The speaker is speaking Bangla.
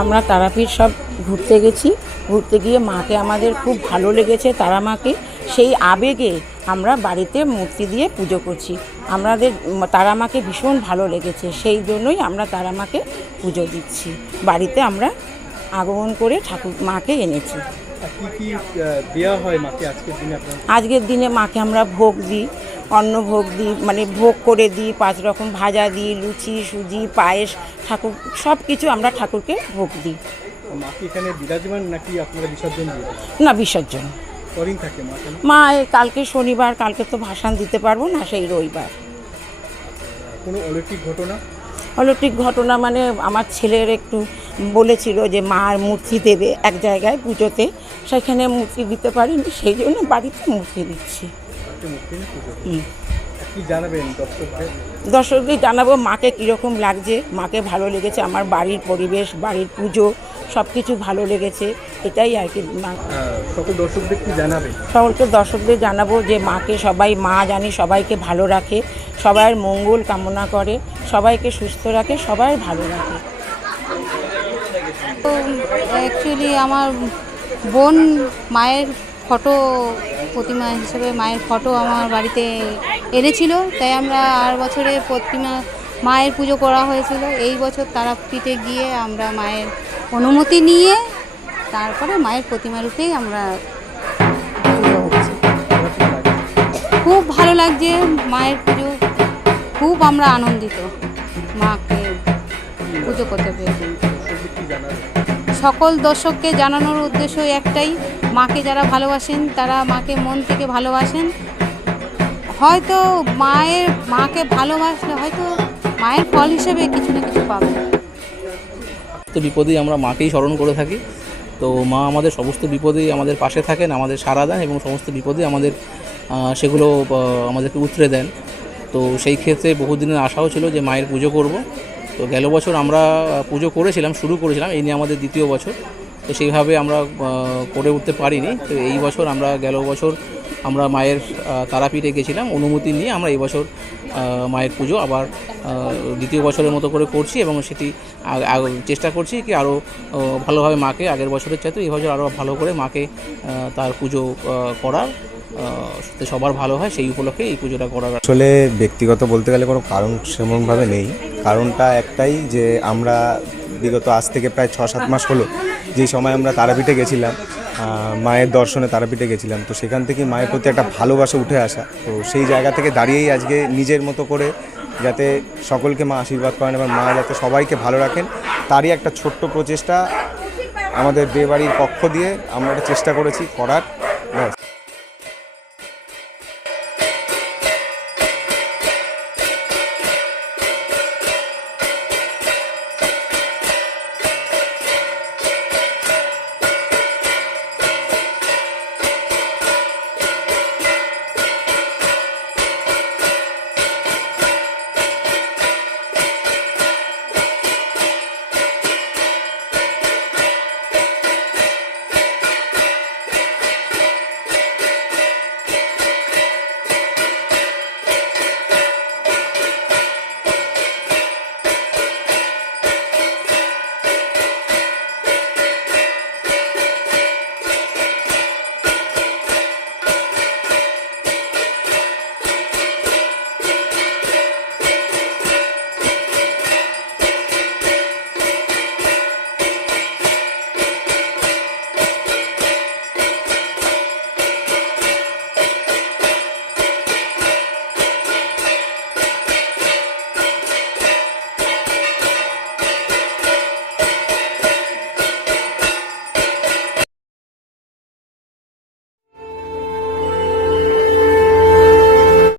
আমরা তারাপীঠ সব ঘুরতে গেছি। ঘুরতে গিয়ে মাকে আমাদের খুব ভালো লেগেছে তারা মাকে সেই আবেগে আমরা বাড়িতে মূর্তি দিয়ে পুজো করছি। আমাদের তারা মাকে ভীষণ ভালো লেগেছে। সেই জন্যই আমরা তারা মাকে পুজো দিচ্ছি। বাড়িতে আমরা আগমন করে ঠাকুর মাকে এনেছি। হয় আজকের দিনে মাকে আমরা ভোগ দিই। অন্ন ভোগ দিই মানে ভোগ করে দিই পাঁচ রকম ভাজা দিই লুচি সুজি পায়েস ঠাকুর সব কিছু আমরা ঠাকুরকে ভোগ দিই। এখানে বিরাজমান নাকি আপনারা বিসর্জন না বিসর্জন। থাকে মা কালকে শনিবার কালকে তো ভাসান দিতে পারব না সেই রবিবার। কোনো অলৌকিক ঘটনা? অলৌকিক ঘটনা মানে আমার ছেলের একটু বলেছিল যে মার মূর্তি দেবে এক জায়গায় পুজোতে সেখানে মূর্তি দিতে পারিনি সেই জন্য বাড়িতে মূর্তি দিচ্ছি। দর্শকদের? জানাব মাকে কীরকম লাগছে মাকে ভালো লেগেছে আমার বাড়ির পরিবেশ বাড়ির পুজো সব কিছু ভালো লেগেছে এটাই আর কি মা। আহ, সকল দর্শকদের কি জানাবেন সকলকে দর্শকদের জানাব যে মাকে সবাই মা জানি সবাইকে ভালো রাখে সবার মঙ্গল কামনা করে সবাইকে সুস্থ রাখে সবাই ভালো রাখে। অ্যাকচুয়ালি আমার বোন মায়ের ফটো প্রতিমা হিসেবে, মায়ের ফটো আমার বাড়িতে এনেছিল। তাই আমরা আর বছরে প্রতিমা, মায়ের পুজো করা হয়েছিল। এই বছর তারাপীঠে গিয়ে আমরা মায়ের অনুমতি নিয়ে তারপরে মায়ের প্রতিমা রূপেই আমরা পুজো? খুব ভালো লাগছে মায়ের পুজো। খুব আমরা আনন্দিত মাকে পুজো করতে পেরে। দর্শকদের কি জানাবেন সকল দর্শককে জানানোর উদ্দেশ্য একটাই, মাকে যারা ভালোবাসেন, তারা মাকে মন থেকে ভালোবাসেন। হয়তো মায়ের, মাকে ভালোবাসলে হয়তো মায়ের ফল হিসেবে কিছু না কিছু পাবেন তো বিপদেই আমরা মাকেই স্মরণ করে থাকি। তো মা আমাদের সমস্ত বিপদেই আমাদের পাশে থাকেন, আমাদের সারা দেন এবং সমস্ত বিপদে আমাদের সেগুলো আমাদেরকে উতরে দেন। তো সেই ক্ষেত্রে বহুদিনের আশাও ছিল যে মায়ের পুজো করব। তো গেল বছর আমরা পুজো করেছিলাম, শুরু করেছিলাম, এই নিয়ে আমাদের দ্বিতীয় বছর। তো সেইভাবে আমরা করে উঠতে পারিনি। তো এই বছর আমরা গেল বছর আমরা মায়ের তারাপীঠে গেছিলাম, অনুমতি নিয়ে আমরা এই বছর মায়ের পুজো আবার দ্বিতীয় বছরের মতো করে করছি এবং সেটি চেষ্টা করছি কি আরও ভালোভাবে মাকে আগের বছরের চাইতে এই বছর আরও ভালো করে মাকে তার পুজো করার। সবার ভালো হয়, সেই উপলক্ষে এই পুজোটা করার আসলে ব্যক্তিগত বলতে গেলে কোনো কারণ সেমনভাবে নেই। কারণটা একটাই যে আমরা বিগত আজ থেকে প্রায় ছ সাত মাস হলো যেই সময় আমরা তারাপীঠে গেছিলাম মায়ের দর্শনে তারাপীঠে গেছিলাম, তো সেখান থেকে মায়ের প্রতি একটা ভালোবাসা উঠে আসা। তো সেই জায়গা থেকে দাঁড়িয়েই আজকে নিজের মতো করে যাতে সকলকে মা আশীর্বাদ করেন এবং মা যাতে সবাইকে ভালো রাখেন, তারই একটা ছোট্ট প্রচেষ্টা আমাদের বিয়ে বাড়ির পক্ষ দিয়ে আমরা একটা চেষ্টা করেছি করার। ব্যাস।